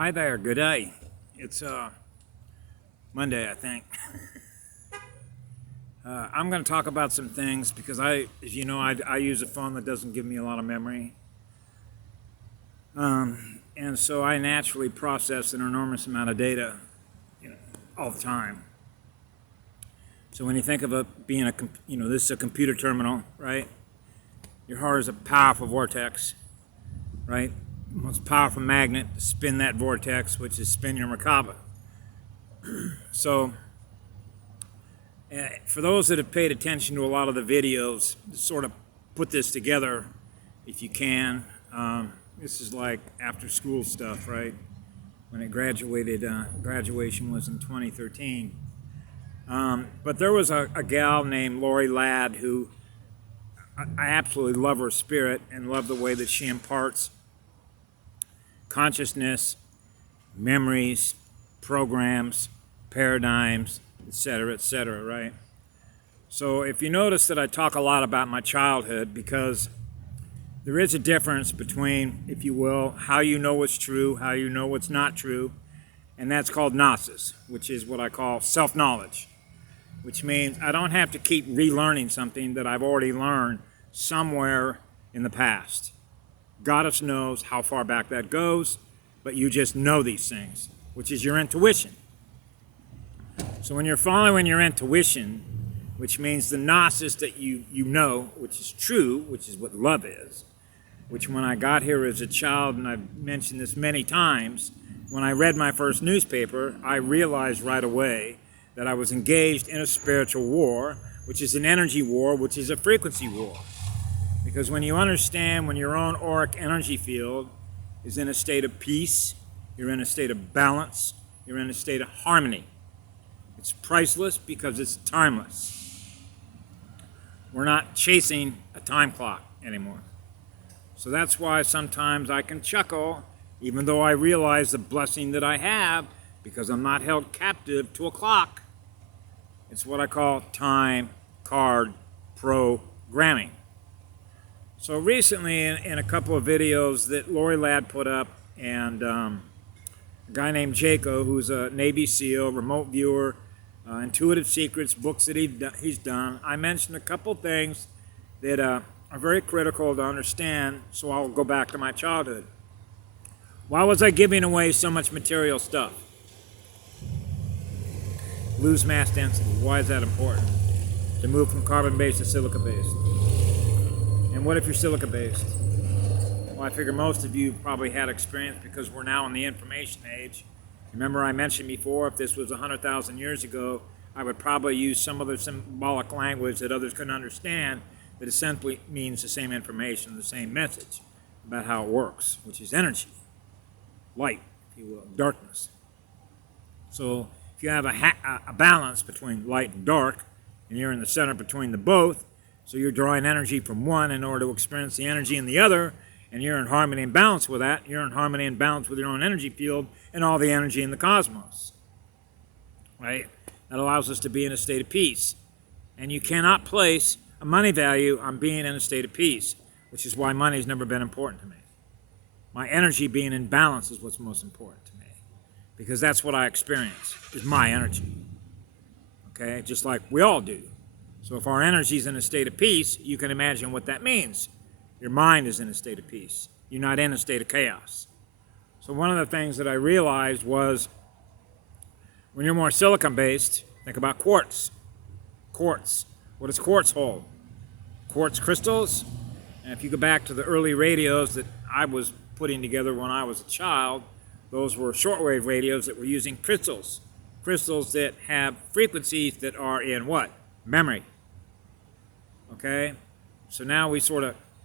Hi there, good day. It's Monday, I think. I'm going to talk about some things because as you know, I use a phone that doesn't give me a lot of memory. And so I naturally process an enormous amount of data, all the time. So when you think of it being this is a computer terminal, right? Your heart is a powerful vortex, right? Most powerful magnet to spin that vortex, which is spin your Merkaba. So, for those that have paid attention to a lot of the videos, sort of put this together, if you can. This is like after school stuff, right? When it graduated, graduation was in 2013. But there was a gal named Lori Ladd who I absolutely love her spirit and love the way that she imparts consciousness, memories, programs, paradigms, etc., right? So if you notice that I talk a lot about my childhood, because there is a difference between, if you will, how you know what's true, how you know what's not true, and that's called Gnosis, which is what I call self-knowledge, which means I don't have to keep relearning something that I've already learned somewhere in the past. Goddess knows how far back that goes, but you just know these things, which is your intuition. So when you're following your intuition, which means the Gnosis that you know, which is true, which is what love is, which when I got here as a child, and I've mentioned this many times, when I read my first newspaper, I realized right away that I was engaged in a spiritual war, which is an energy war, which is a frequency war. Because when you understand when your own auric energy field is in a state of peace, you're in a state of balance, you're in a state of harmony. It's priceless because it's timeless. We're not chasing a time clock anymore. So that's why sometimes I can chuckle, even though I realize the blessing that I have, because I'm not held captive to a clock. It's what I call time card programming. So recently, in a couple of videos that Lori Ladd put up, and a guy named Jaco, who's a Navy SEAL, remote viewer, Intuitive Secrets, books that he's done, I mentioned a couple things that are very critical to understand, so I'll go back to my childhood. Why was I giving away so much material stuff? Lose mass density. Why is that important? To move from carbon-based to silica-based. And what if you're silica-based? Well, I figure most of you probably had experience because we're now in the information age. Remember I mentioned before, if this was 100,000 years ago, I would probably use some other symbolic language that others couldn't understand that essentially means the same information, the same message about how it works, which is energy, light, if you will, darkness. So if you have a balance between light and dark, and you're in the center between the both, so you're drawing energy from one in order to experience the energy in the other, and you're in harmony and balance with that. You're in harmony and balance with your own energy field and all the energy in the cosmos, right? That allows us to be in a state of peace. And you cannot place a money value on being in a state of peace, which is why money's never been important to me. My energy being in balance is what's most important to me, because that's what I experience, is my energy, okay? Just like we all do. So if our energy is in a state of peace, you can imagine what that means. Your mind is in a state of peace. You're not in a state of chaos. So one of the things that I realized was when you're more silicon-based, think about quartz. Quartz. What does quartz hold? Quartz crystals. And if you go back to the early radios that I was putting together when I was a child, those were shortwave radios that were using crystals. Crystals that have frequencies that are in what? Memory. Okay? So now we sort of